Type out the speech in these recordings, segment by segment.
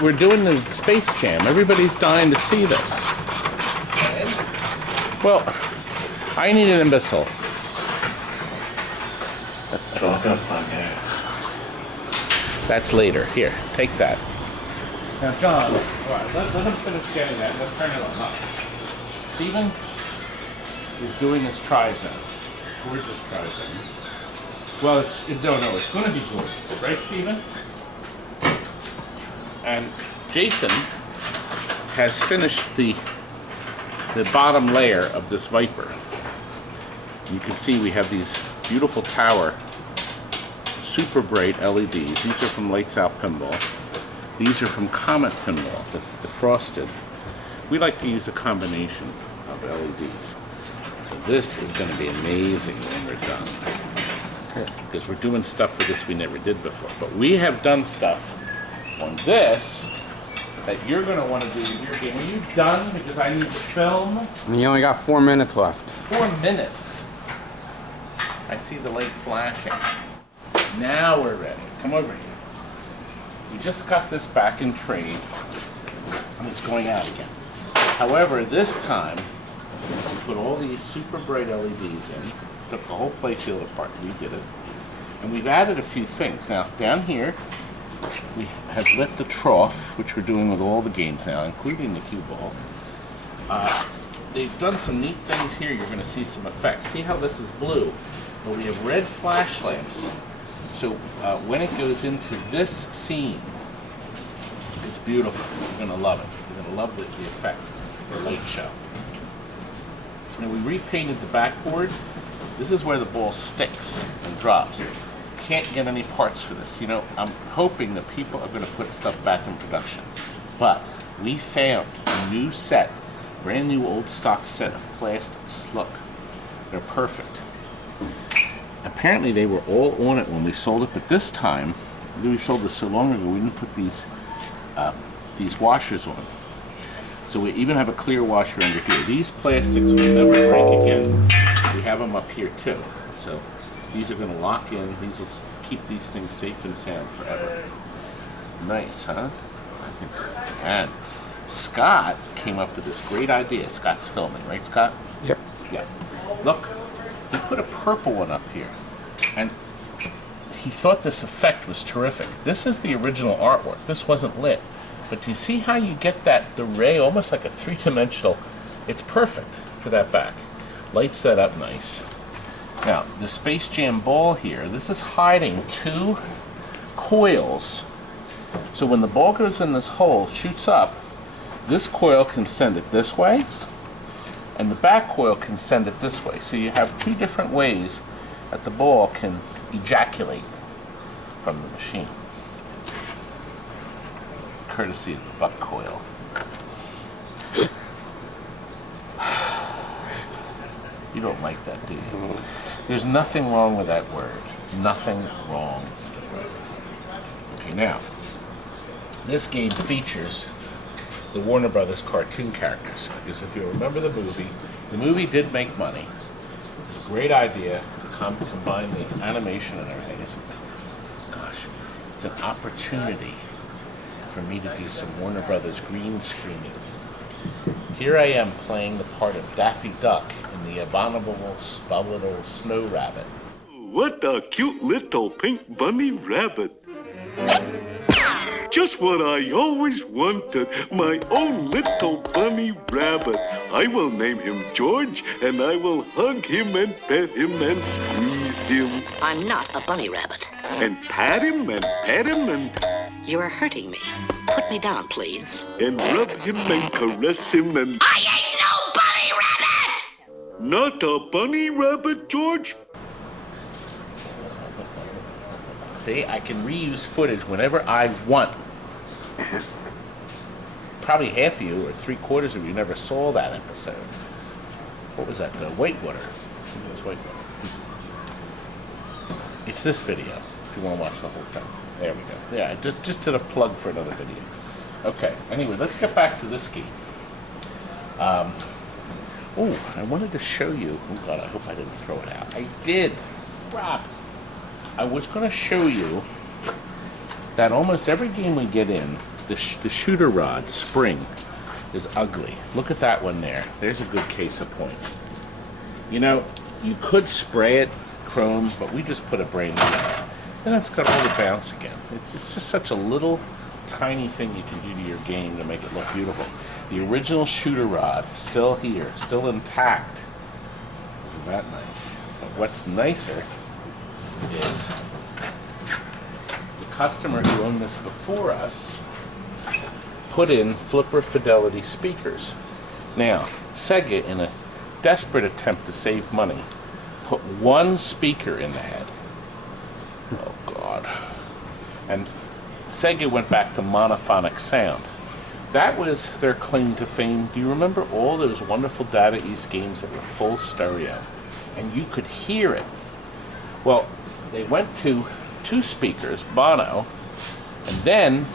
we're doing the Space Jam. Everybody's dying to see this. Well, I need an imbecile. That's later. Here, take that. Now, John, let him finish getting that. Let's turn it on. Steven is doing this tri-zone. Gorgeous tri-zone. Well, it's going to be gorgeous. Right, Steven? And Jason has finished the bottom layer of this VIPER. You can see we have these beautiful tower, super bright LEDs. These are from Lights Out Pinball. These are from Comet Pinball, the frosted. We like to use a combination of LEDs. So this is going to be amazing when we're done. Because we're doing stuff for this we never did before. But we have done stuff on this that you're going to want to do in your game. Are you done? Because I need to film. You only got 4 minutes left. 4 minutes? I see the light flashing. Now we're ready. Come over here. We just got this back in trade, and it's going out again. However, this time, we put all these super bright LEDs in, took the whole playfield apart, we did it, and we've added a few things. Now, down here, we have lit the trough, which we're doing with all the games now, including the cue ball. They've done some neat things here. You're going to see some effects. See how this is blue? But we have red flash lamps. So when it goes into this scene, it's beautiful. You're going to love it. You're going to love the effect, the light show. And we repainted the backboard. This is where the ball sticks and drops. Can't get any parts for this. You know, I'm hoping that people are going to put stuff back in production. But we found a new set, brand new old stock set of plastics. Look, they're perfect. Apparently they were all on it when we sold it, but this time, we sold this so long ago, we didn't put these washers on. So we even have a clear washer under here. These plastics will never break again. We have them up here too. So these are going to lock in. These will keep these things safe and sound forever. Nice, huh? I think so. And Scott came up with this great idea. Scott's filming, right, Scott? Yep. Yeah. Look, he put a purple one up here, and he thought this effect was terrific. This is the original artwork. This wasn't lit. But do you see how you get the ray, almost like a three-dimensional? It's perfect for that back. Lights that up nice. Now, the Space Jam ball here, this is hiding 2 coils. So when the ball goes in this hole, shoots up, this coil can send it this way, and the back coil can send it this way. So you have 2 different ways that the ball can ejaculate from the machine. Courtesy of the buck coil. You don't like that, do you? There's nothing wrong with that word. Nothing wrong with the word. Okay, now, this game features the Warner Brothers cartoon characters, because if you remember the movie did make money. It was a great idea to combine the animation and everything. It's an opportunity for me to do some Warner Brothers green screening. Here I am playing the part of Daffy Duck in the abominable little snow rabbit. What a cute little pink bunny rabbit. Just what I always wanted, my own little bunny rabbit. I will name him George, and I will hug him and pet him and squeeze him. I'm not a bunny rabbit. And pat him and pet him and... You're hurting me. Put me down, please. And rub him and caress him and... I ain't no bunny rabbit! Not a bunny rabbit, George? See, I can reuse footage whenever I want. Probably half of you, or 3/4 of you, never saw that episode. What was that? The Whitewater. I think it was Whitewater. It's this video, if you want to watch the whole thing. There we go. Yeah, I just did a plug for another video. Okay, anyway, let's get back to this game. Oh, I wanted to show you. Oh, God, I hope I didn't throw it out. I did. Crap. I was going to show you that almost every game we get in, the shooter rod spring is ugly. Look at that one there. There's a good case of point. You know, you could spray it chrome, but we just put a brain in it. And it's got all the bounce again. It's just such a little tiny thing you can do to your game to make it look beautiful. The original shooter rod, still here, still intact. Isn't that nice? But what's nicer is the customer who owned this before us put in flipper fidelity speakers. Now, Sega, in a desperate attempt to save money, put one speaker in the head. Oh, God. And Sega went back to monophonic sound. That was their claim to fame. Do you remember all those wonderful Data East games that were full stereo? And you could hear it. Well, they went to two speakers, mono, and then,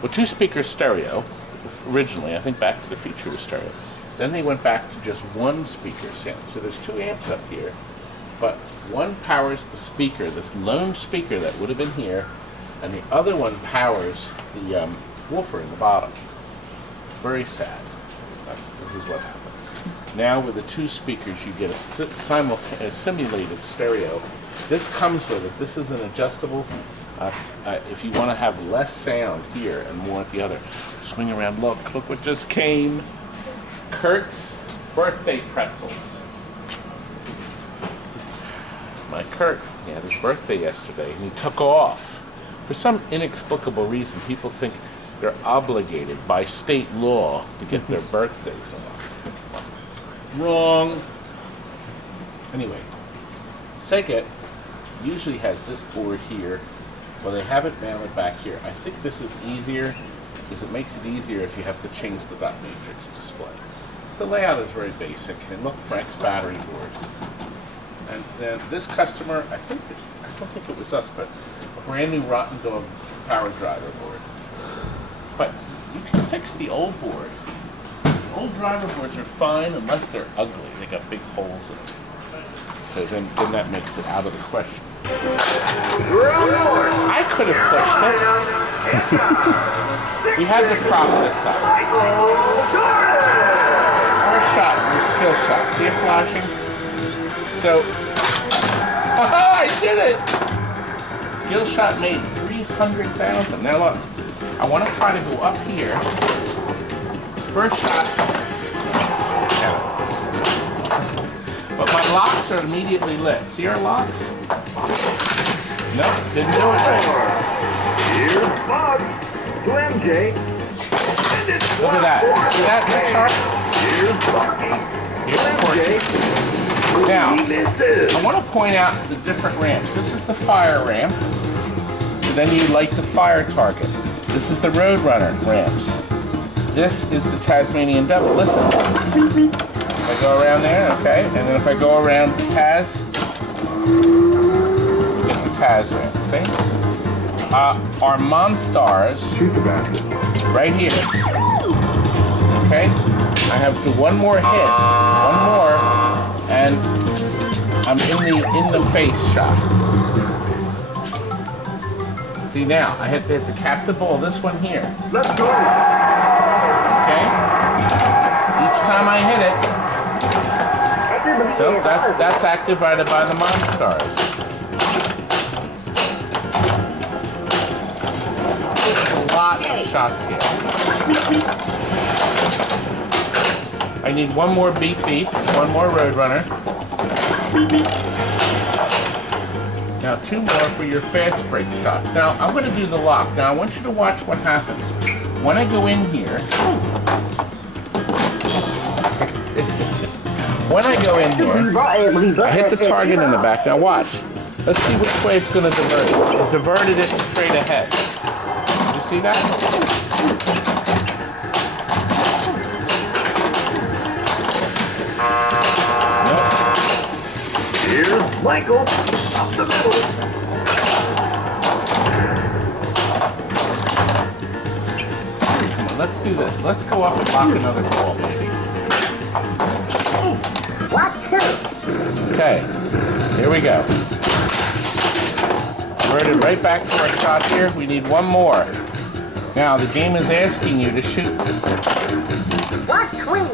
well, two speakers stereo, originally. I think Back to the Future was stereo. Then they went back to just one speaker sound. So there's two amps up here, but one powers the speaker, this lone speaker that would have been here, and the other one powers the woofer in the bottom. Very sad. But this is what happens. Now with the two speakers, you get a simulated stereo. This comes with it. This is an adjustable. If you want to have less sound here and more at the other, swing around. Look what just came. Kurt's birthday pretzels. My Kurt, he had his birthday yesterday, and he took off. For some inexplicable reason, people think they're obligated by state law to get their birthdays off. Wrong. Anyway, Sega usually has this board here. Well, they have it mounted back here. I think this is easier because it makes it easier if you have to change the dot matrix display. The layout is very basic. And look, Frank's battery board. And then this customer, I don't think it was us, but a brand new Rotten Dog power driver board. But you can fix the old board. The old driver boards are fine unless they're ugly. They got big holes in them. So then that makes it out of the question. I could have pushed it. We had to prop this up. First shot, your skill shot. See it flashing? So, I did it! Skill shot made 300,000. Now look, I want to try to go up here. First shot. But my locks are immediately lit. See our locks? Nope, didn't do it right. Here's Bob to MJ. Look at that. See that chart? Here's Porky. Now, I want to point out the different ramps. This is the fire ramp. So then you light the fire target. This is the Roadrunner ramps. This is the Tasmanian Devil. Listen. If I go around there, okay, and then if I go around the Taz, we get the Taz ramp. See? Our Monstars, right here. Okay? I have to do one more hit, one more, and I'm in the face shot. See now, I have to hit the captive ball, this one here. Let's go. Okay? Each time I hit it, so that's activated by the Monstars. There's a lot of shots here. I need one more beep beep, one more Roadrunner. Now 2 more for your fast break shots. Now I'm going to do the lock. Now I want you to watch what happens. When I go in here, when I go in here, I hit the target in the back. Now watch. Let's see which way it's going to divert it. It diverted it straight ahead. Did you see that? Here's Michael up the middle. Come on, let's do this. Let's go up and lock another ball, baby. Okay, here we go. Reverted right back to our shot here. We need one more. Now, the game is asking you to shoot. What? Clean.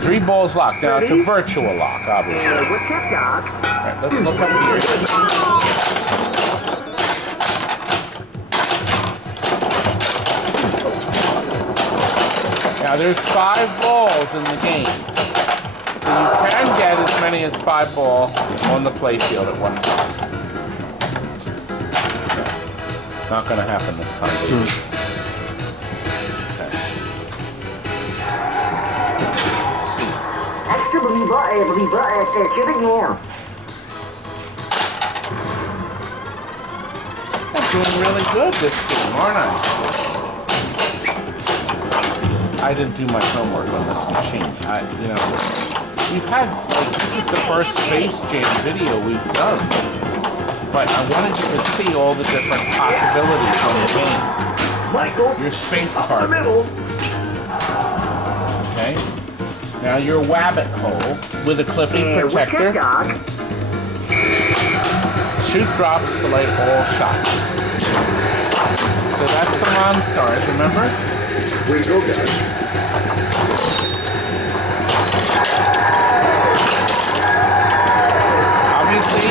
3 balls locked. Now, it's a virtual lock, obviously. What's that, Doc? All right, let's look up here. Now, there's 5 balls in the game. So you can get as many as 5 balls on the playfield at one time. Not going to happen this time, baby. Okay. Let's see. Extra believer, sitting here. I'm doing really good this game, aren't I? I didn't do my homework on this machine. We've had, this is the first Space Jam video we've done. But I wanted you to see all the different possibilities on the game. Michael, Your space up the middle. targets. Okay. Now your wabbit hole with a Cliffy What's that, protector. Doc? Shoot drops to light all shots. So that's the Monstars, remember? Way to go, guys. Obviously,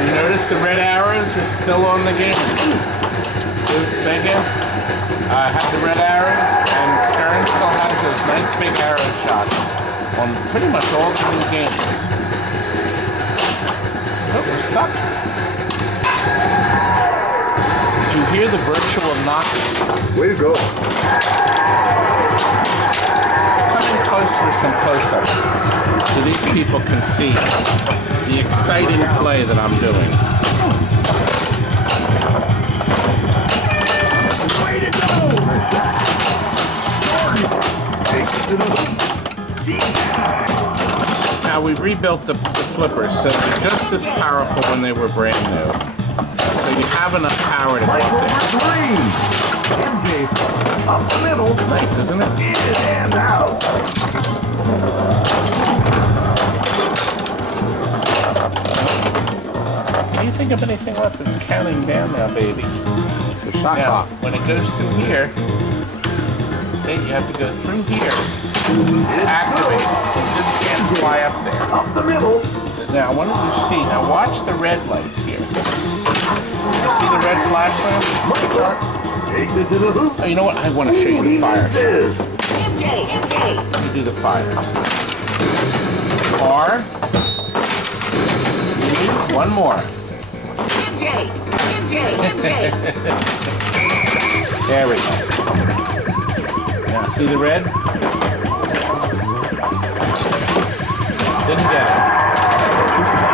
you notice the red arrows are still on the game. So Sega had the red arrows, and Stern still has those nice big arrow shots on pretty much all the new games. Oh, we're stuck. Did you hear the virtual knocking? Way to go. Come in close for some close-ups so these people can see the exciting play that I'm doing. Way to go. Take it to the hoop. Now we rebuilt the flippers so they're just as powerful when they were brand new. So you have enough power to Michael flip for 3. MJ, up the middle. it. Nice, isn't it? In and out. Can you think of anything left? It's counting down now, baby. The shot Now, clock. when it goes through here, see, you have to go through here to activate it. So you just can't fly up there. Up the middle. So now, I wanted you to see. Now, watch the red lights here. You see the red flash lamp? Take it to the hoop. Oh, you know what? I want to show you the fire This. shots. Let me do the fires. R. One more. There we go. Now, see the red? Didn't get it.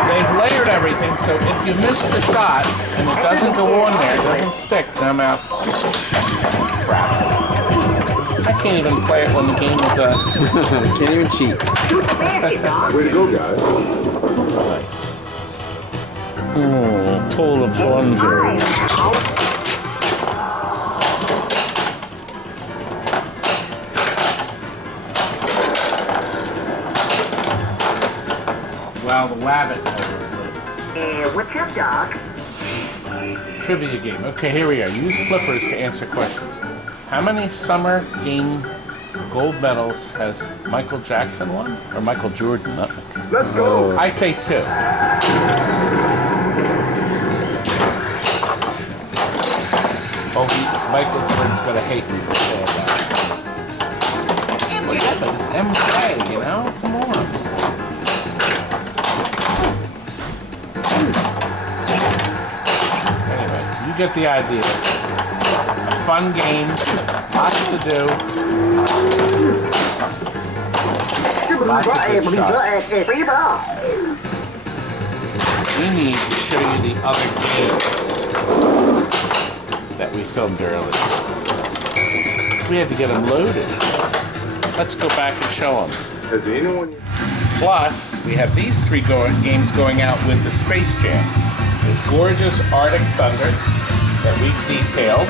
They've layered everything, so if you miss the shot and it doesn't go on there, it doesn't stick, then I'm out. Crap. I can't even play it when the game is Can't even cheat. Way to go, guys. nice. Oh, full of plunger. Well, the wabbit hole is lit. What's up, Doc? Trivia game. Okay, here we are. Use flippers to answer questions. How many summer game gold medals has Michael Jackson won? Or Michael Jordan? Nothing. Let's go. I say 2. Oh, Michael Jordan's gonna hate me for saying that. Well, yeah, but it's MK, you know? Come on. Anyway, you get the idea. A fun game, lots to do. Lots of good shots. We need to show you the other games that we filmed earlier. We had to get them loaded. Let's go back and show them. Has anyone... Plus, we have these 3 games going out with the Space Jam. This gorgeous Arctic Thunder that we've detailed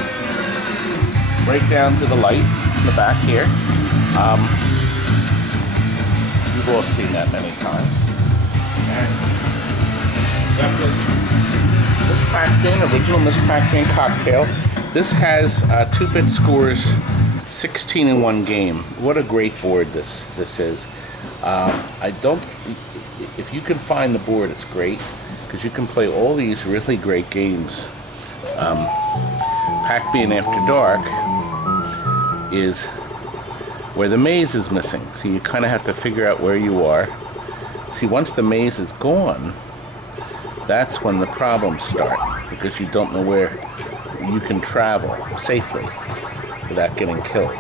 right down to the light in the back here. You've all seen that many times. And got this Miss Pac-Man, original Miss Pac-Man cocktail. This has 2-bit scores, 16 in one game. What a great board this is. I don't. If you can find the board, it's great because you can play all these really great games. Pac-Man After Dark is where the maze is missing, so you kind of have to figure out where you are. See, once the maze is gone, that's when the problems start, because you don't know where you can travel safely without getting killed.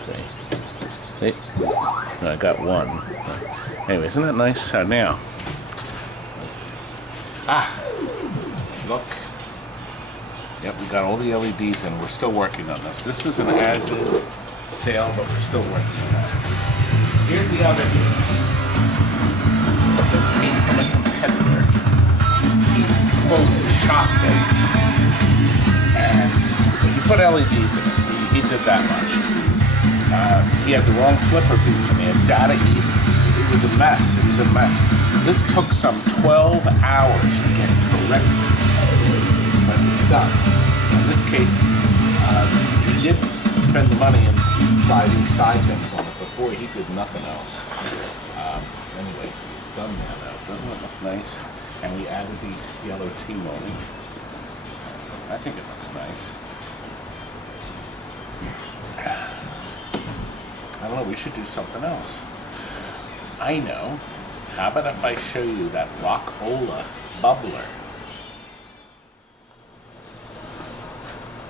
See? I got one. Anyway, isn't that nice? Now. Look. Yep, we got all the LEDs in. We're still working on this. This is an as-is sale, but we're still working on that. Here's the other game. This came from a competitor. He, quote, shocked it. And he put LEDs in it. He did that much. He had the wrong flipper beats and he had data east. It was a mess. It was a mess. This took some 12 hours to get correct. But it's done. In this case, he did spend the money and buy these side things on it, but boy, he did nothing else. Anyway, it's done now, though. Doesn't it look nice? And we added the yellow T-molding. I think it looks nice. I don't know, we should do something else. I know. How about if I show you that Rockola bubbler?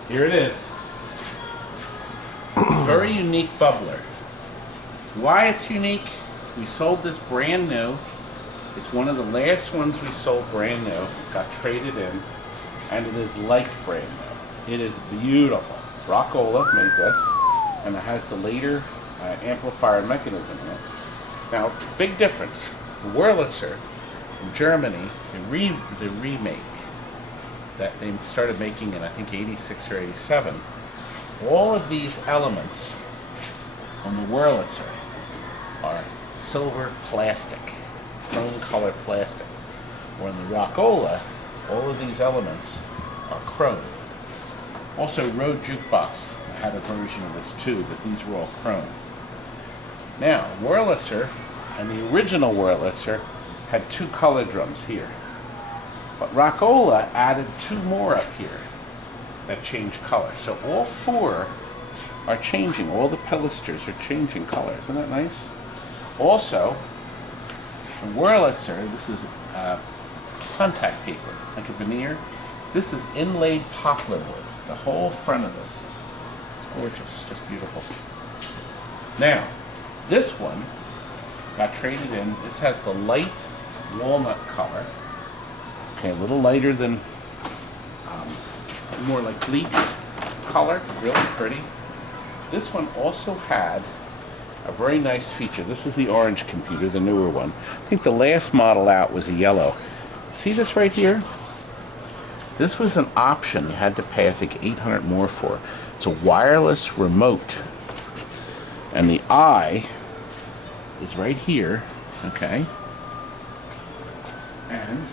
Here it is. Very unique bubbler. Why it's unique? We sold this brand new. It's one of the last ones we sold brand new. Got traded in. And it is like brand new. It is beautiful. Rockola made this. And it has the later amplifier mechanism in it. Now, big difference. The Wurlitzer from Germany, the remake that they started making in, I think, 86 or 87. All of these elements on the Wurlitzer are silver plastic, chrome colored plastic. Or in the Rockola, all of these elements are chrome. Also, Road Jukebox had a version of this too, but these were all chrome. Now, Wurlitzer and the original Wurlitzer had 2 color drums here. But Rockola added 2 more up here that change color. So all 4 are changing. All the pilasters are changing color. Isn't that nice? Also, the Wurlitzer, this is contact paper, like a veneer. This is inlaid poplar wood. The whole front of this. It's gorgeous, just beautiful. Now, this one got traded in. This has the light walnut color. Okay, a little lighter than, more like bleached color, really pretty. This one also had a very nice feature. This is the orange computer, the newer one. I think the last model out was a yellow. See this right here? This was an option you had to pay, I think, $800 more for. It's a wireless remote. And the eye is right here, okay? And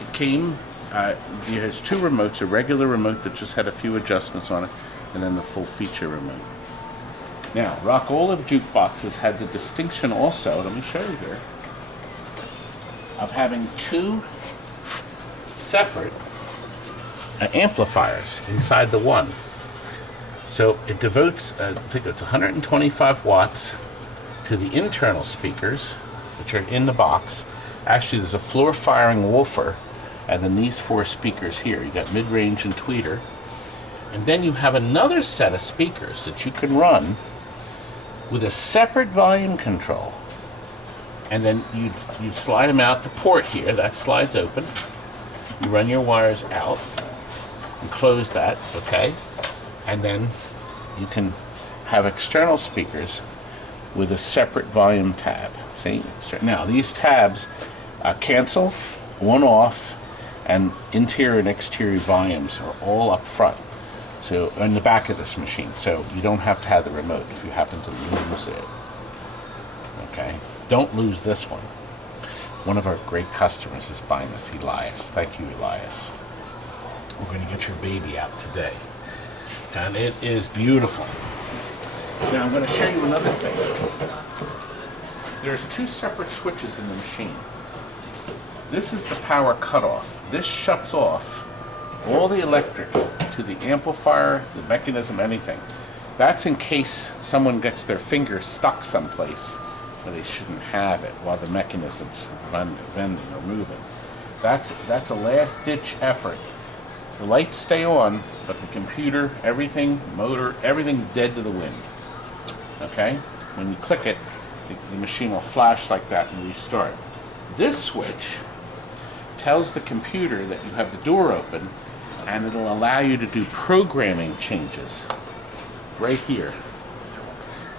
it came, it has 2 remotes, a regular remote that just had a few adjustments on it, and then the full feature remote. Now, Rockola jukeboxes had the distinction also, let me show you here, of having 2 separate amplifiers inside the one. So it devotes, I think it's 125 watts to the internal speakers, which are in the box. Actually, there's a floor-firing woofer, and then these 4 speakers here. You got mid-range and tweeter. And then you have another set of speakers that you can run with a separate volume control. And then you'd slide them out the port here. That slides open. You run your wires out and close that, okay? And then you can have external speakers with a separate volume tab. See? Now, these tabs cancel, one off, and interior and exterior volumes are all up front. So, in the back of this machine. So, you don't have to have the remote if you happen to lose it. Okay? Don't lose this one. One of our great customers is buying this, Elias. Thank you, Elias. We're going to get your baby out today. And it is beautiful. Now I'm going to show you another thing. There's 2 separate switches in the machine. This is the power cutoff. This shuts off all the electric to the amplifier, the mechanism, anything. That's in case someone gets their finger stuck someplace where they shouldn't have it while the mechanism's vending or moving. That's a last-ditch effort. The lights stay on, but the computer, everything, motor, everything's dead to the wind. Okay? When you click it, the machine will flash like that and restart. This switch tells the computer that you have the door open, and it'll allow you to do programming changes right here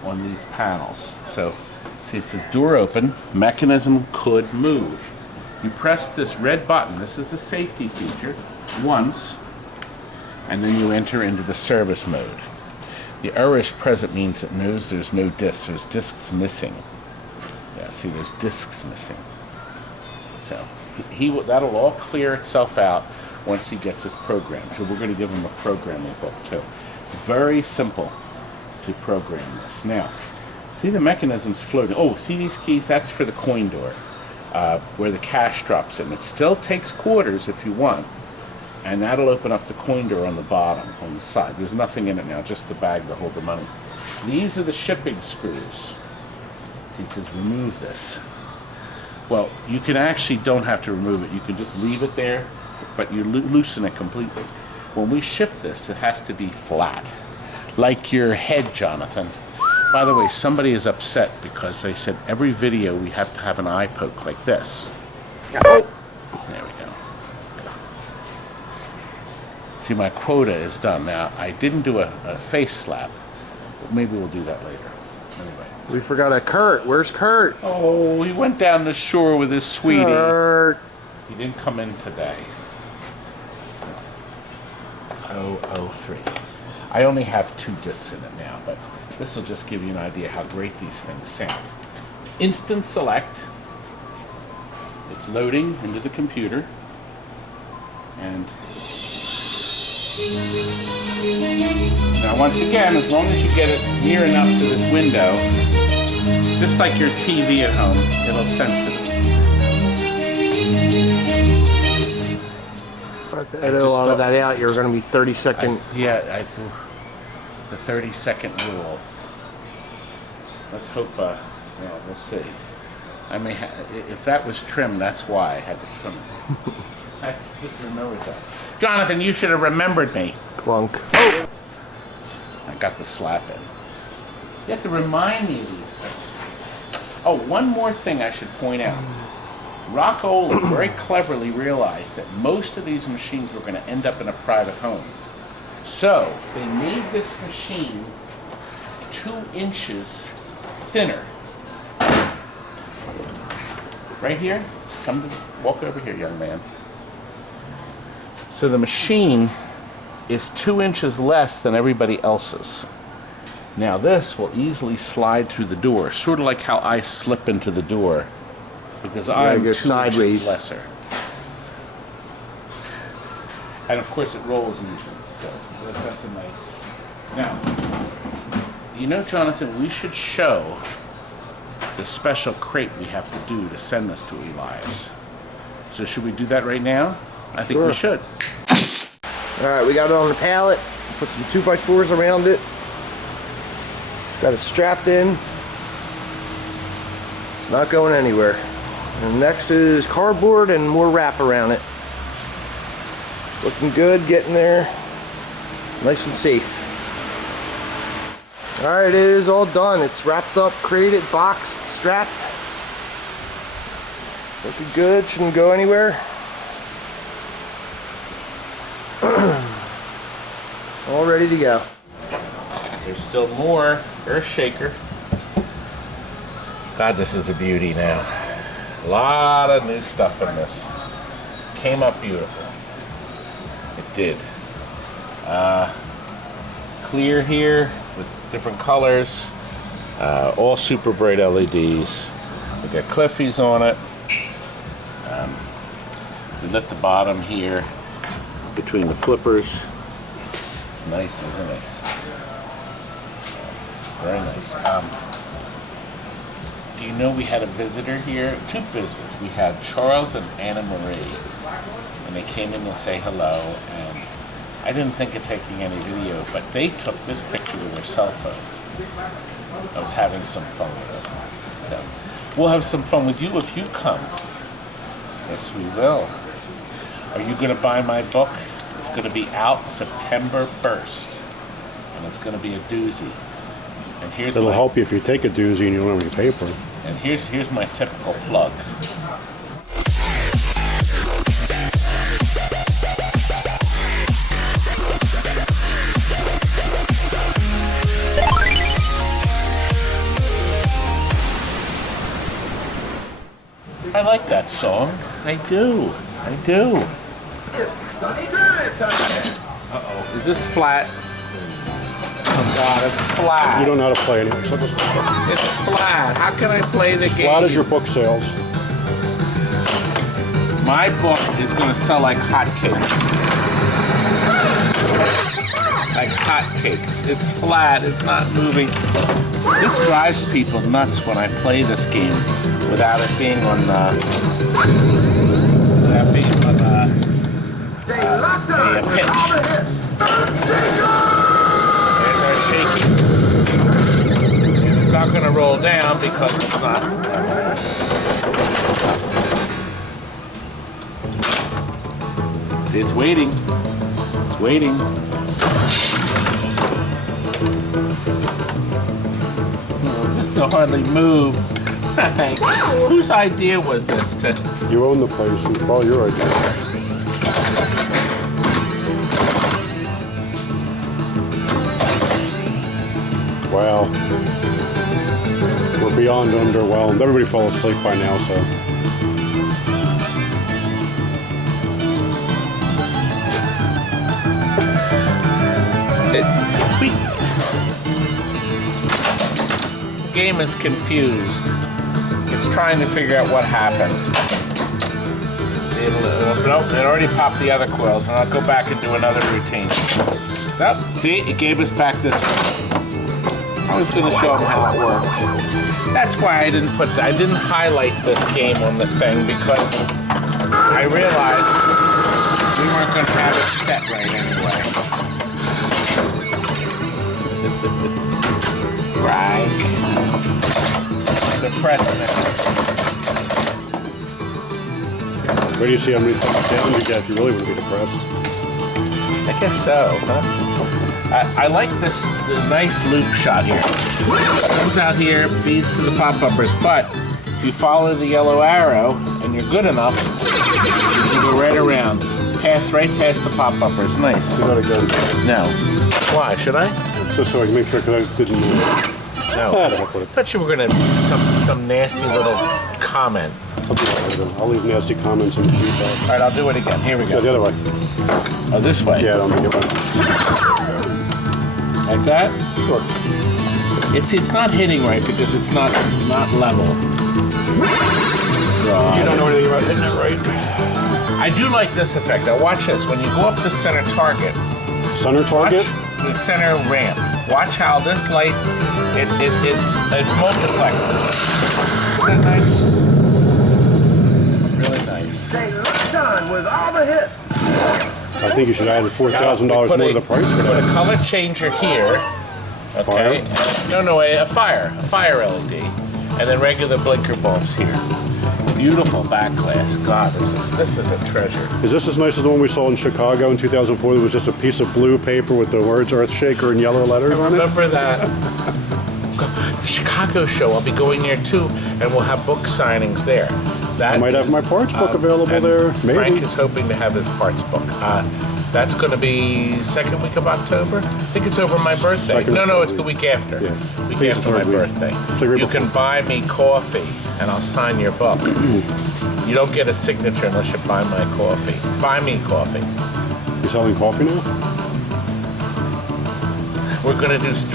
on these panels. So, see, it says door open, mechanism could move. You press this red button, this is a safety feature, once, and then you enter into the service mode. The error is present means it knows there's no discs. There's discs missing. Yeah, see, there's discs missing. So that'll all clear itself out once he gets it programmed. So we're going to give him a programming book too. Very simple to program this. Now, see the mechanism's floating. Oh, see these keys? That's for the coin door, where the cash drops in. It still takes quarters if you want. And that'll open up the coin door on the bottom, on the side. There's nothing in it now, just the bag to hold the money. These are the shipping screws. See, it says remove this. Well, you can actually don't have to remove it. You can just leave it there, but you loosen it completely. When we ship this, it has to be flat. Like your head, Jonathan. By the way, somebody is upset because they said every video we have to have an eye poke like this. Oh. There we go. See, my quota is done. Now, I didn't do a face slap, but maybe we'll do that later. Anyway. We forgot a Kurt. Where's Kurt? Oh, he went down the shore with his sweetie. Kurt. He didn't come in today. 003. I only have 2 discs in it now, but this will just give you an idea how great these things sound. Instant select. It's loading into the computer. And now once again, as long as you get it near enough to this window, just like your TV at home, it'll sense it. If I edit a lot of that out, you're going to be 30 seconds. I threw the 30-second rule. Let's hope, we'll see. I may if that was trimmed, that's why I had to trim it. Just remember that. Jonathan, you should have remembered me. Clunk. Oh! I got the slap in. You have to remind me of these things. Oh, one more thing I should point out. Rockola very cleverly realized that most of these machines were going to end up in a private home. So, they made this machine 2 inches thinner. Right here? Walk over here, young man. So the machine is 2 inches less than everybody else's. Now this will easily slide through the door, sort of like how I slip into the door, because I'm 2 sideways. inches lesser. And of course it rolls easy, so that's a nice. Now, you know, Jonathan, we should show the special crate we have to do to send this to Elias. So should we do that right now? I think we should. Alright, we got it on the pallet. Put some 2x4s around it. Got it strapped in. It's not going anywhere. And next is cardboard and more wrap around it. Looking good, getting there. Nice and safe. Alright, it is all done. It's wrapped up, crated, boxed, strapped. Looking good, shouldn't go anywhere. All ready to go. There's still more Earth Shaker. God, this is a beauty now. A lot of new stuff in this. Came up beautiful. It did. Clear here with different colors. All super bright LEDs. We got Cliffies on it. We lit the bottom here between the flippers. It's nice, isn't it? Yes, very nice. Do you know we had a visitor here? Two visitors. We had Charles and Anna Marie, and they came in to say hello, and I didn't think of taking any video, but they took this picture with their cell phone. I was having some fun with it. So, we'll have some fun with you if you come. Yes, we will. Are you going to buy my book? It's going to be out September 1st, and it's going to be a doozy. And here's It'll help you if you take a doozy and you don't have any paper. And here's my typical plug. I like that song. I do. I do. Uh-oh. Is this flat? Oh God, it's flat. You don't know how to play anyway. So It's flat. How can I play the game? flat as your book sales. My book is going to sell like hotcakes. Like hotcakes. It's flat. It's not moving. This drives people nuts when I play this game without it being on a pitch. There's our shaking. It's not going to roll down because it's not. See, it's waiting. It's waiting. It'll hardly move. Whose idea was this to? You own the place. It's probably your idea. Wow. We're beyond underwhelmed. Everybody fell asleep by now, so. The game is confused. It's trying to figure out what happened. It already popped the other coils, and I'll go back and do another routine. Nope. See, it gave us back this one. I was going to show them how it worked. That's why I didn't highlight this game on the thing, because I realized we weren't going to have it set right anyway. Right. The precedent. Where do you see how many thumbs down you get if you really want to be depressed? I guess so, huh? I like the nice loop shot here. It comes out here, feeds to the pop-uppers, but if you follow the yellow arrow and you're good enough, you can go right around. Right past the pop-uppers. Nice. You gotta go. No. Why? Should I? Just so I can make sure, because I didn't know. No. I thought you were going to some nasty little comment. I'll do that later. I'll leave nasty comments in the feedback. All right, I'll do it again. Here we go. Yeah, the other way. Oh, this way? Yeah, don't make it right. Like that? Sure. It's not hitting right because it's not level. God. You don't know anything about hitting it right. I do like this effect. Now watch this. When you go up the center target. Center target? Watch the center ramp. Watch how this light, it multiplexes. Isn't that nice? Really nice. Done with all the hits. I think you should add $4,000 more to the price for Put a that. color changer here. Okay. A fire LED, and then regular blinker bulbs here. Beautiful back glass. God, this is a treasure. Is this as nice as the one we saw in Chicago in 2004? There was just a piece of blue paper with the words Earthshaker in yellow letters on it? Remember that? The Chicago show, I'll be going there too, and we'll have book signings there. That I might have my parts book available there. Maybe. Frank is hoping to have his parts book. That's going to be second week of October. I think it's over my birthday. No, it's the week after. Yeah. Week after my birthday. You can buy me coffee, and I'll sign your book. You don't get a signature unless you buy my coffee. Buy me coffee. You selling coffee now?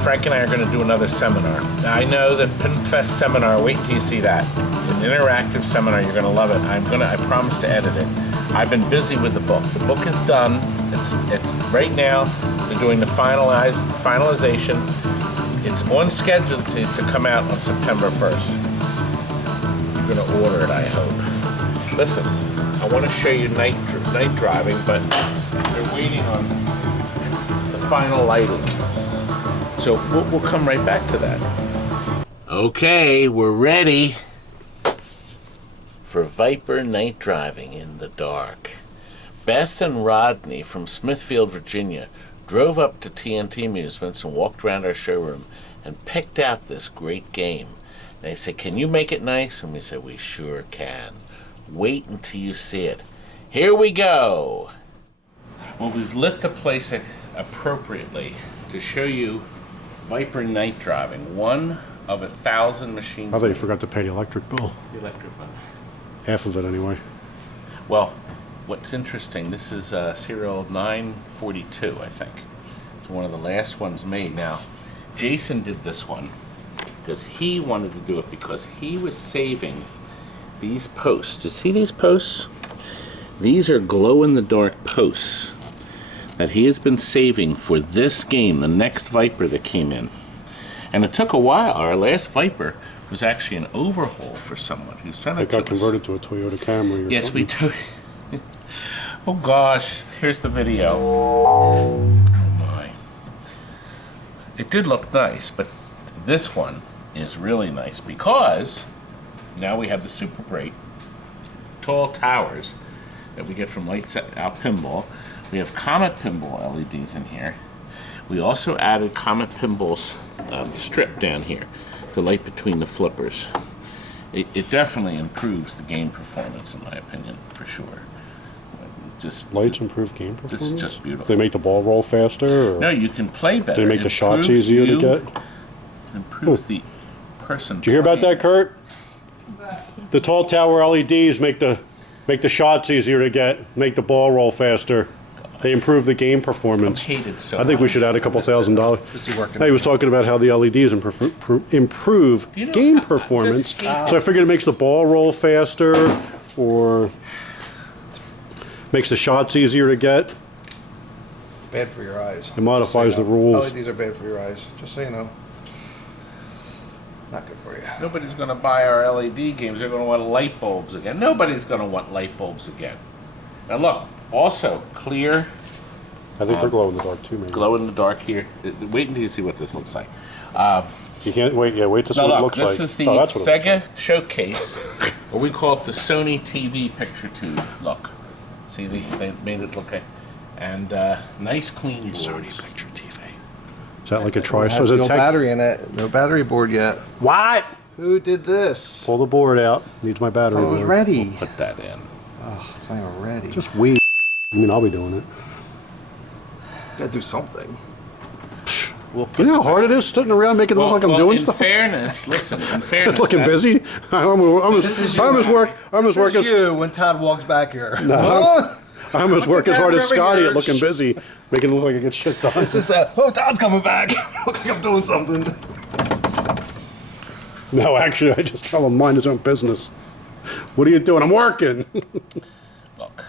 Frank and I are going to do another seminar. Now, I know the PinFest seminar, wait till you see that. An interactive seminar, you're going to love it. I promise to edit it. I've been busy with the book. The book is done. It's right now. They're doing the finalization. It's on schedule to come out on September 1st. You're gonna order it, I hope. Listen, I want to show you night driving, but they're waiting on the final lighting. So we'll come right back to that. Okay, we're ready for VIPER night driving in the dark. Beth and Rodney from Smithfield, Virginia, drove up to TNT Amusements and walked around our showroom and picked out this great game. They said, "Can you make it nice?" And we said, "We sure can. Wait until you see it. Here we go." Well, we've lit the place appropriately to show you VIPER night driving. One of 1,000 machines. I thought you forgot to pay the electric bill. The electric bill. Half of it, anyway. Well, what's interesting, this is serial 942, I think. It's one of the last ones made. Now, Jason did this one because he wanted to do it because he was saving these posts. You see these posts? These are glow-in-the-dark posts that he has been saving for this game, the next VIPER that came in. And it took a while. Our last VIPER was actually an overhaul for someone who sent it to us. It got converted to a Toyota Camry or Yes, something. we took. Oh gosh, here's the video. Oh my. It did look nice, but this one is really nice because now we have the super bright tall towers that we get from Lights Out Pinball. We have Comet Pinball LEDs in here. We also added Comet Pinball's strip down here to light between the flippers. It definitely improves the game performance, in my opinion, for sure. Just Lights improve game performance? This is just beautiful. They make the ball roll faster? Or no, you can play better. They make the shots easier to get? Improves the person. Did you hear about that, Kurt? The tall tower LEDs make the shots easier to get, make the ball roll faster. They improve the game performance. Hated so I think we should add a couple $1,000. He was talking about how the LEDs improve game performance. So I figured it makes the ball roll faster, or makes the shots easier to get. It's bad for your eyes. It modifies the rules. LEDs are bad for your eyes. Just so you know. Not good for you. Nobody's going to buy our LED games. They're going to want light bulbs again. Nobody's going to want light bulbs again. Now look, also clear. I think they're glow in the dark too, maybe. Glow in the dark here. Wait until you see what this looks like. You can't wait. Yeah, wait to see what it looks like. This is the That's what it looks Sega like. Showcase, or we call it the Sony TV picture tube look. See, they made it look like, and nice clean boards. Sony picture TV. Is that like a It tri? has So is it no tech? battery in it. No battery board yet. What? Who did this? Pull the board out. Needs my battery. Oh, it was board. ready. Put that in. Oh, it's not even ready. Just weed. I mean, I'll be doing it. Gotta do something. We'll You know how hard it is sitting around making it look like I'm doing stuff? In fairness, listen. In fairness, It's looking busy. I'm as work as you when Todd walks back here. I almost work as hard as Camera Scotty here. at looking busy, making it look like I get shit done. It's just that, oh, Todd's coming back. Look like I'm doing something. No, actually, I just tell him mind his own business. What are you doing? I'm working. Look.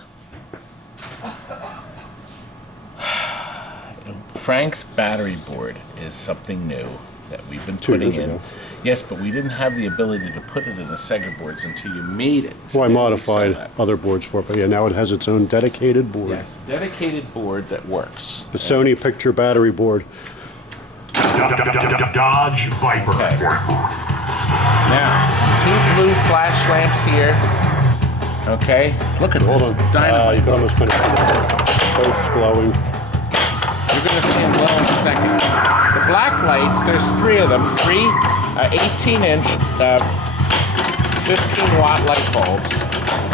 Frank's battery board is something new that we've been 2 putting years in. ago. Yes, but we didn't have the ability to put it in the Sega boards until you made it. Well, I We modified saw that. other boards for it, but yeah, now it has its own dedicated board. Yes, dedicated board that works. The Sony picture battery board. Dodge VIPER. Okay. Now, 2 blue flash lamps here. Okay, look at Hold this on. You dynamite. can almost kind of see the posts glowing. You're going to see them glow in a second. The black lights, there's 3 of them. 3 18-inch, 15-watt light bulbs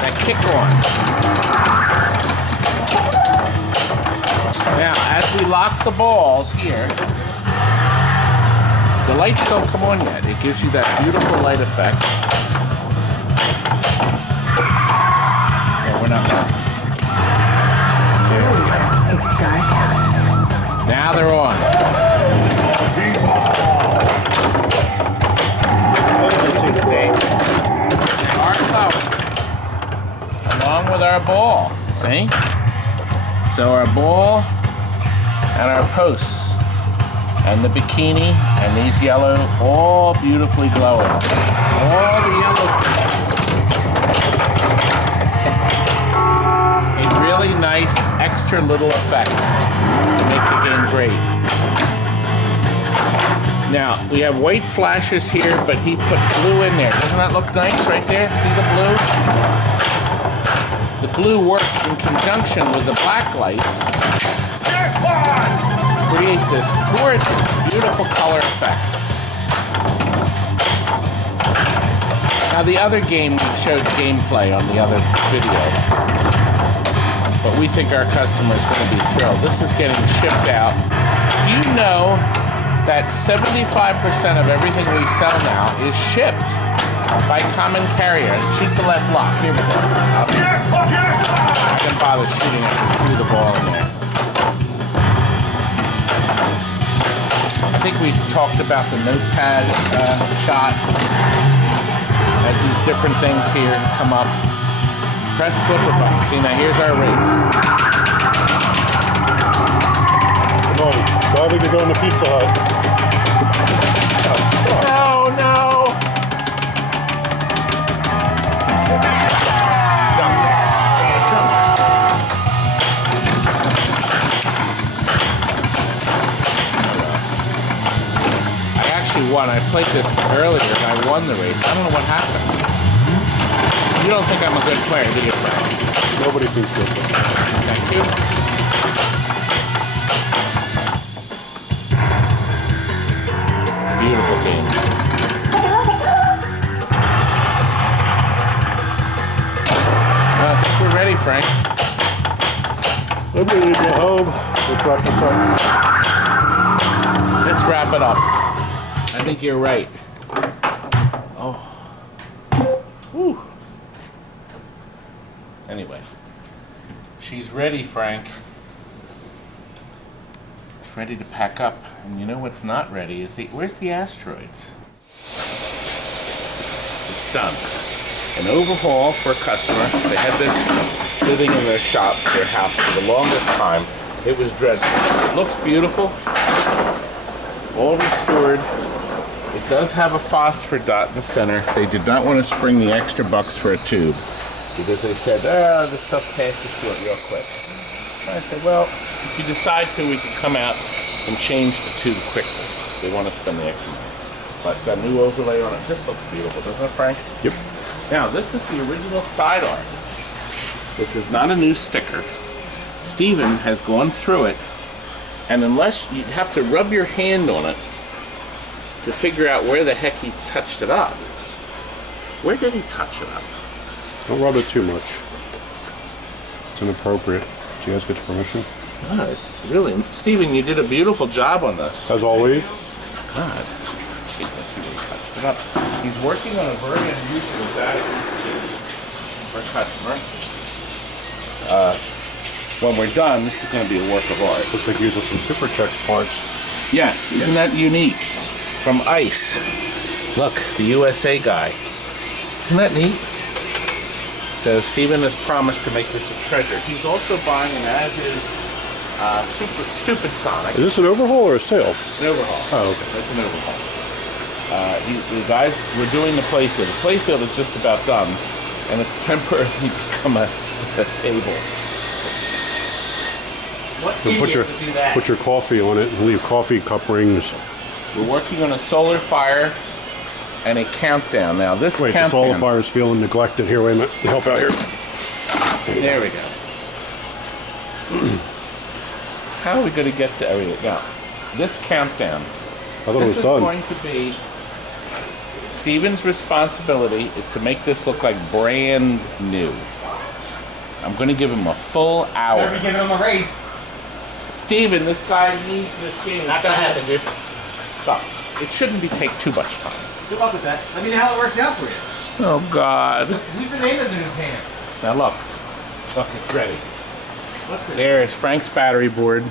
that kick on. Now, as we lock the balls here, the lights don't come on yet. It gives you that beautiful light effect. No, we're not ready. There we go. Now they're on. See? Our color, along with our ball. See? So our ball and our posts and the bikini and these yellow, all beautifully glowing. All the yellow. A really nice extra little effect to make the game great. Now, we have white flashes here, but he put blue in there. Doesn't that look nice right there? See the blue? The blue works in conjunction with the black lights to create this gorgeous, beautiful color effect. Now, the other game, we showed gameplay on the other video, but we think our customer is going to be thrilled. This is getting shipped out. Do you know that 75% of everything we sell now is shipped by common carrier? Shoot the left lock. Here we go. I didn't bother shooting. I just threw the ball in there. I think we talked about the notepad shot as these different things here come up. Press flipper button. See, now here's our race. Come on, Charlie, to go in the Pizza Hut. No, no. Jump. I actually won. I played this earlier and I won the race. I don't know what happened. You don't think I'm a good player, do you, Frank? Nobody thinks so. Thank you. Beautiful game. Well, I think we're ready, Frank. I'm ready to go home. Let's wrap this up. Let's wrap it up. I think you're right. Oh. Whew. Anyway. She's ready, Frank. Ready to pack up. And you know what's not ready is where's the Asteroids? It's done. An overhaul for a customer. They had this sitting in their shop, their house, for the longest time. It was dreadful. It looks beautiful. All restored. It does have a phosphor dot in the center. They did not want to spring the extra bucks for a tube because they said, this stuff passes through it real quick. I said, well, if you decide to, we can come out and change the tube quickly. They want to spend the extra money. But got a new overlay on it. This looks beautiful, doesn't it, Frank? Yep. Now, this is the original side art. This is not a new sticker. Steven has gone through it, and unless you have to rub your hand on it to figure out where the heck he touched it up. Where did he touch it up? Don't rub it too much. It's inappropriate. Did you guys get your permission? God, it's really... Steven, you did a beautiful job on this. As always. God. Okay, let's see where he touched it up. He's working on a very unusual data institute for a customer. When we're done, this is going to be a work of art. Looks like you're using some Super Chex parts. Yes, isn't that unique? From ICE. Look, the USA guy. Isn't that neat? So Steven has promised to make this a treasure. He's also buying an as-is Stupid Sonic. Is this an overhaul or a sale? An overhaul. Oh, okay. That's an overhaul. The guys, we're doing the playfield. The playfield is just about done, and it's temporarily become a table. What So idiot would do that? put your coffee on it and leave coffee cup rings. We're working on a solar fire and a countdown. Now this Wait, the countdown. solar fire's feeling neglected. Here, wait a minute. Help out here. There we go. How are we going to get to everything? Now, this countdown. I thought it was This is done. going to be Steven's responsibility is to make this look like brand new. I'm going to give him a full hour. Better be giving him a raise. Steven, this guy needs this game. Not gonna happen, dude. Stop. It shouldn't be take too much time. Good luck with that. Let me know how it works out for you. Oh God. Who's the name of the new pan? Now look. Look, it's ready. There is Frank's battery board.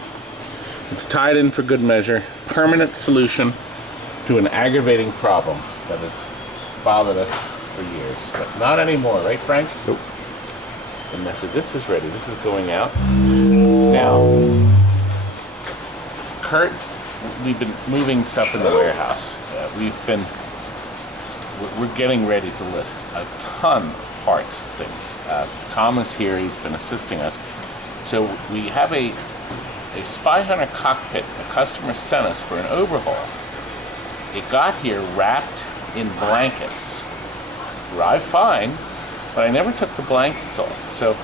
It's tied in for good measure. Permanent solution to an aggravating problem that has bothered us for years. But not anymore, right, Frank? Nope. And so this is ready. This is going out. Now, Kurt, we've been moving stuff in the warehouse. We're getting ready to list a ton of parts, things. Tom is here. He's been assisting us. So we have a Spy Hunter cockpit a customer sent us for an overhaul. It got here wrapped in blankets. Arrived fine, but I never took the blankets off. So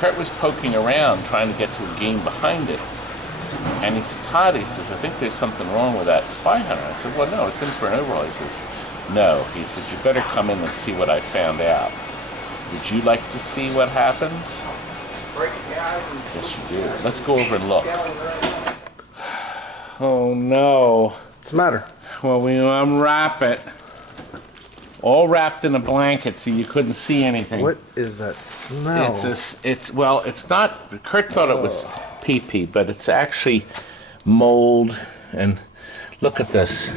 Kurt was poking around trying to get to a game behind it. And he said, Todd, he says, I think there's something wrong with that Spy Hunter. I said, well, no, it's in for an overhaul. He says, no. He said, you better come in and see what I found out. Would you like to see what happened? Yes, you do. Let's go over and look. Oh, no. What's the matter? Well, we unwrap it. All wrapped in a blanket so you couldn't see anything. What is that smell? It's not, Kurt thought it was pee-pee, but it's actually mold. And look at this.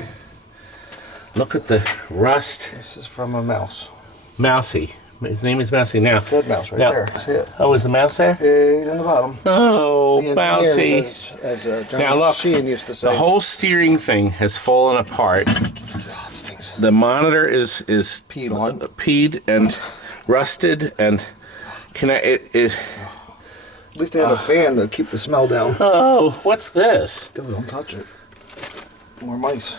Look at the rust. This is from a mouse. Mousy. His name is Mousy now. Dead mouse right Now- there. See it? Oh, is the mouse there? Yeah, he's on the bottom. Oh, The Mousy. engineers, as Johnny Now look, Sheen used to say. the whole steering thing has fallen apart. Oh, it stinks. The monitor is Peed on. peed and rusted, and At least they had a fan to keep the smell down. oh, what's this? Don't touch it. More mice.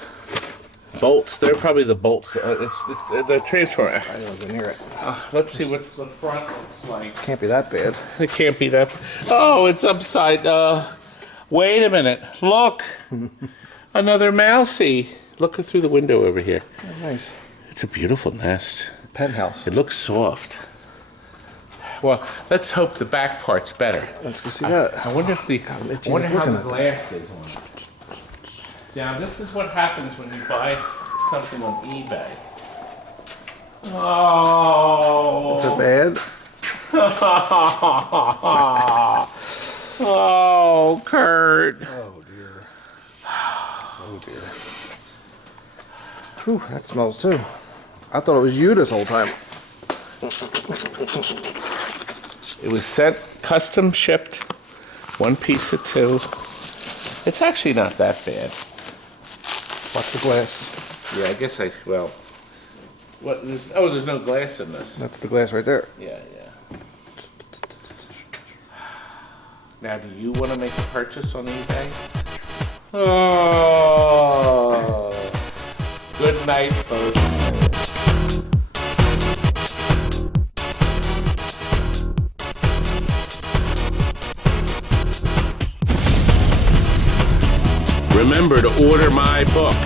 Bolts. They're probably the bolts. It's the transformer. I don't even hear it. Let's see what the front looks like. Can't be that bad. It can't be that. Oh, it's upside. Wait a minute. Look, another mousy. Look through the window over here. Oh, nice. It's a beautiful nest. Penthouse. It looks soft. Well, let's hope the back part's better. Let's go see that. I wonder if the. I'm itchy I wonder just how looking the at that. glass is on it. Now, this is what happens when you buy something on eBay. Oh. Is it bad? Oh, Kurt. Oh dear. Oh dear. Whew, that smells too. I thought it was you this whole time. It was sent custom shipped, one piece of two. It's actually not that bad. Watch the glass. Yeah, I guess well, what? There's no glass in this. That's the glass right there. Yeah. Now, do you want to make a purchase on eBay? Oh, good night, folks. Remember to order my book,